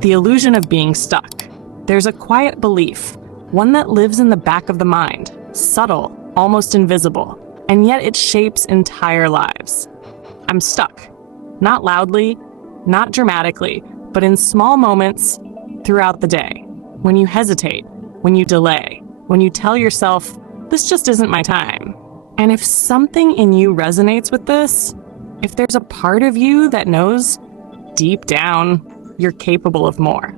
The illusion of being stuck. There's a quiet belief, one that lives in the back of the mind, subtle, almost invisible, and yet it shapes entire lives. I'm stuck. Not loudly, not dramatically, but in small moments throughout the day. When you hesitate, when you delay, when you tell yourself, this just isn't my time. And if something in you resonates with this, if there's a part of you that knows deep down you're capable of more,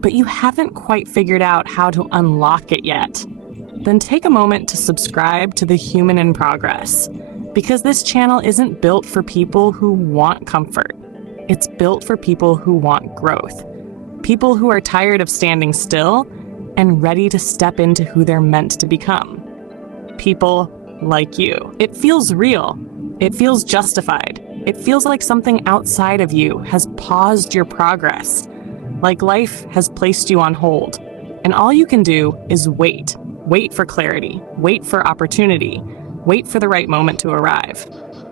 but you haven't quite figured out how to unlock it yet, then take a moment to subscribe to The Human in Progress, because this channel isn't built for people who want comfort. It's built for people who want growth, people who are tired of standing still and ready to step into who they're meant to become. People like you. It feels real. It feels justified. It feels like something outside of you has paused your progress, like life has placed you on hold. And all you can do is wait. Wait for clarity. Wait for opportunity. Wait for the right moment to arrive.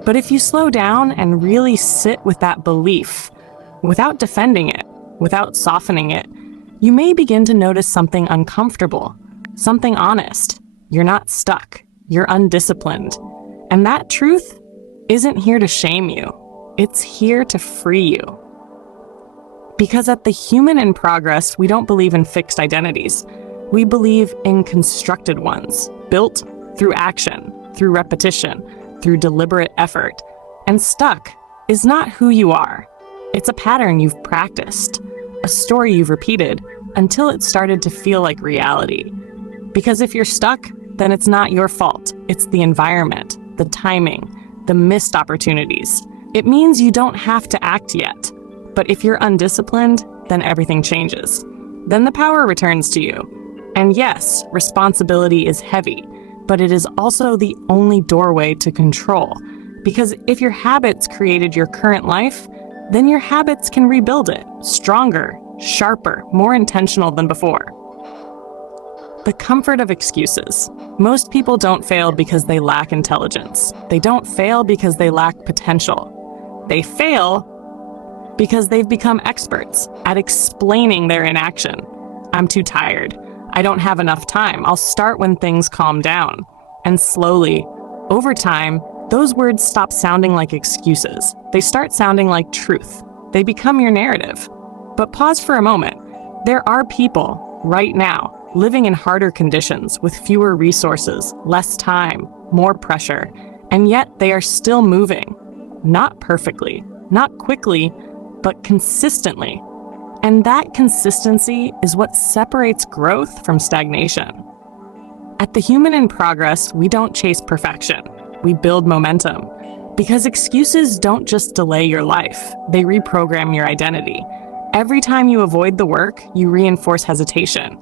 But if you slow down and really sit with that belief, without defending it, without softening it, you may begin to notice something uncomfortable, something honest. You're not stuck. You're undisciplined. And that truth isn't here to shame you. It's here to free you. Because at The Human in Progress, we don't believe in fixed identities. We believe in constructed ones, built through action, through repetition, through deliberate effort. And stuck is not who you are. It's a pattern you've practiced, a story you've repeated until it started to feel like reality. Because if you're stuck, then it's not your fault. It's the environment, the timing, the missed opportunities. It means you don't have to act yet. But if you're undisciplined, then everything changes. Then the power returns to you. And yes, responsibility is heavy, but it is also the only doorway to control. Because if your habits created your current life, then your habits can rebuild it, stronger, sharper, more intentional than before. The comfort of excuses. Most people don't fail because they lack intelligence. They don't fail because they lack potential. They fail because they've become experts at explaining their inaction. I'm too tired. I don't have enough time. I'll start when things calm down. And slowly, over time, those words stop sounding like excuses. They start sounding like truth. They become your narrative. But pause for a moment. There are people right now living in harder conditions with fewer resources, less time, more pressure, and yet they are still moving. Not perfectly, not quickly, but consistently. And that consistency is what separates growth from stagnation. At The Human in Progress, we don't chase perfection. We build momentum. Because excuses don't just delay your life, they reprogram your identity. Every time you avoid the work, you reinforce hesitation.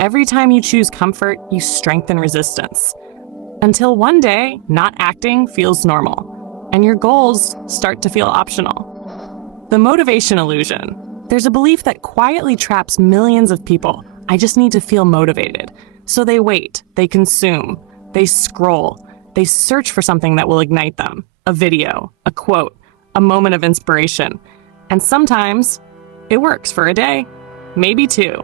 Every time you choose comfort, you strengthen resistance. Until one day, not acting feels normal, and your goals start to feel optional. The motivation illusion. There's a belief that quietly traps millions of people. I just need to feel motivated. So they wait, they consume, they scroll, they search for something that will ignite them. A video, a quote, a moment of inspiration. And sometimes it works for a day, maybe two.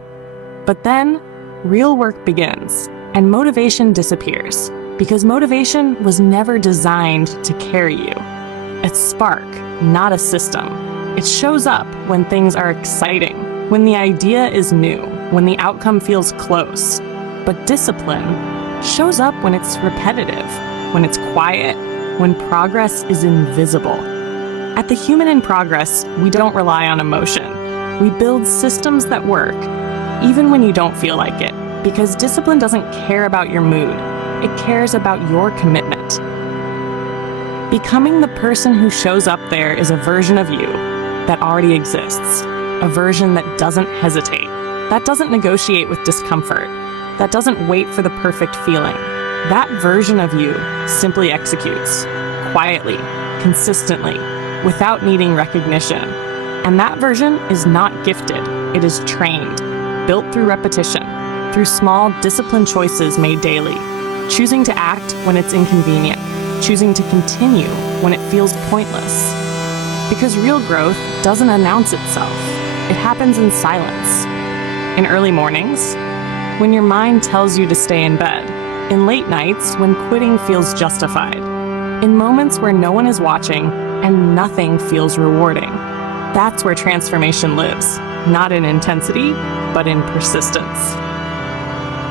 But then real work begins and motivation disappears because motivation was never designed to carry you. It's spark, not a system. It shows up when things are exciting, when the idea is new, when the outcome feels close. But discipline shows up when it's repetitive, when it's quiet, when progress is invisible. At The Human in Progress, we don't rely on emotion. We build systems that work, even when you don't feel like it, because discipline doesn't care about your mood. It cares about your commitment. Becoming the person who shows up there is a version of you that already exists, a version that doesn't hesitate, that doesn't negotiate with discomfort, that doesn't wait for the perfect feeling. That version of you simply executes, quietly, consistently, without needing recognition. And that version is not gifted, it is trained, built through repetition, through small, disciplined choices made daily, choosing to act when it's inconvenient, choosing to continue when it feels pointless. Because real growth doesn't announce itself. It happens in silence. In early mornings, when your mind tells you to stay in bed. In late nights, when quitting feels justified. In moments where no one is watching and nothing feels rewarding. That's where transformation lives, not in intensity, but in persistence.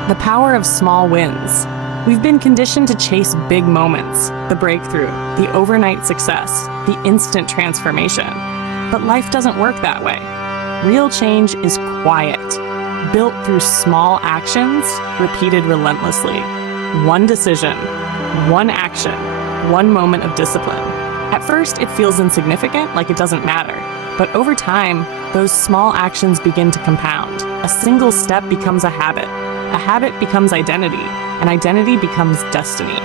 The power of small wins. We've been conditioned to chase big moments, the breakthrough, the overnight success, the instant transformation. But life doesn't work that way. Real change is quiet, built through small actions, repeated relentlessly. One decision, one action, one moment of discipline. At first, it feels insignificant, like it doesn't matter. But over time, those small actions begin to compound. A single step becomes a habit becomes identity, and identity becomes destiny.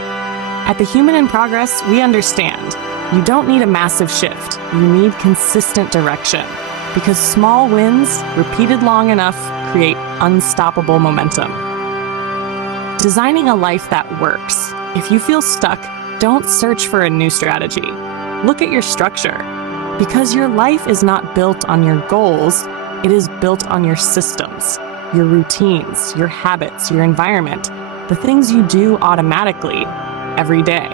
At The Human in Progress, we understand you don't need a massive shift, you need consistent direction. Because small wins, repeated long enough, create unstoppable momentum. Designing a life that works. If you feel stuck, don't search for a new strategy. Look at your structure. Because your life is not built on your goals, it is built on your systems, your routines, your habits, your environment, the things you do automatically every day.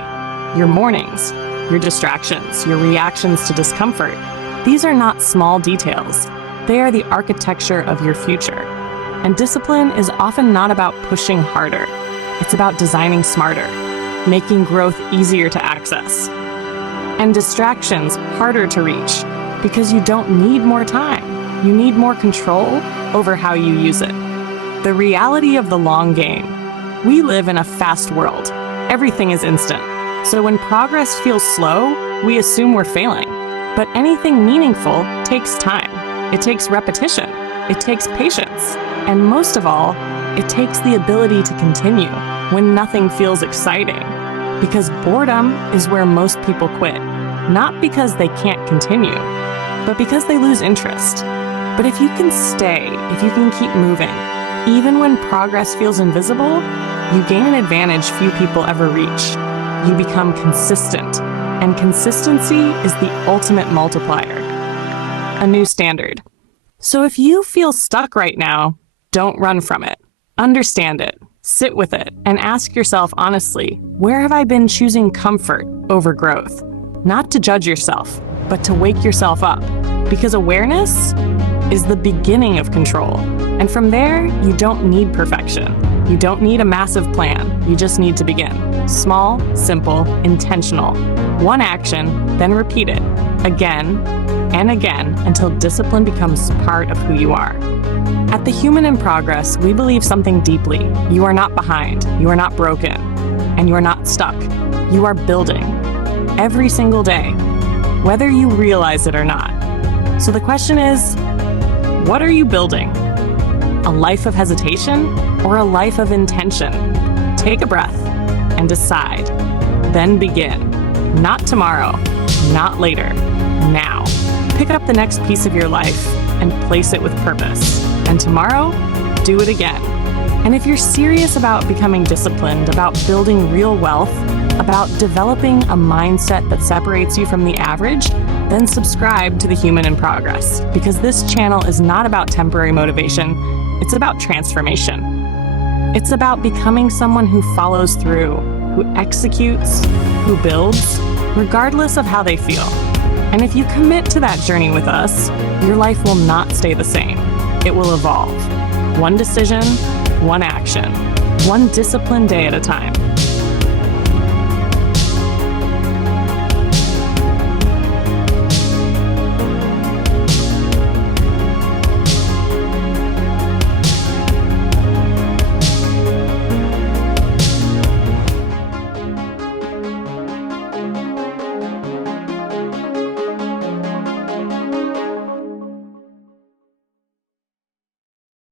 Your mornings, your distractions, your reactions to discomfort. These are not small details. They are the architecture of your future. And discipline is often not about pushing harder. It's about designing smarter, making growth easier to access. And distractions harder to reach because you don't need more time. You need more control over how you use it. The reality of the long game. We live in a fast world. Everything is instant. So when progress feels slow, we assume we're failing. But anything meaningful takes time. It takes repetition. It takes patience. And most of all, it takes the ability to continue when nothing feels exciting. Because boredom is where most people quit. Not because they can't continue, but because they lose interest. But if you can stay, if you can keep moving, even when progress feels invisible, you gain an advantage few people ever reach. You become consistent. And consistency is the ultimate multiplier. A new standard. So if you feel stuck right now, don't run from it. Understand it, sit with it, and ask yourself honestly, where have I been choosing comfort over growth? Not to judge yourself, but to wake yourself up. Because awareness is the beginning of control. And from there, you don't need perfection. You don't need a massive plan. You just need to begin. Small, simple, intentional. One action, then repeat it again and again until discipline becomes part of who you are. At The Human in Progress, we believe something deeply. You are not behind. You are not broken. And you are not stuck. You are building. Every single day, whether you realize it or not. So the question is, what are you building? A life of hesitation or a life of intention? Take a breath and decide. Then begin. Not tomorrow, not later, now. Pick up the next piece of your life and place it with purpose. And tomorrow, do it again. And if you're serious about becoming disciplined, about building real wealth, about developing a mindset that separates you from the average, then subscribe to The Human in Progress, because this channel is not about temporary motivation, it's about transformation. It's about becoming someone who follows through, who executes, who builds, regardless of how they feel. And if you commit to that journey with us, your life will not stay the same. It will evolve. One decision, one action, one disciplined day at a time.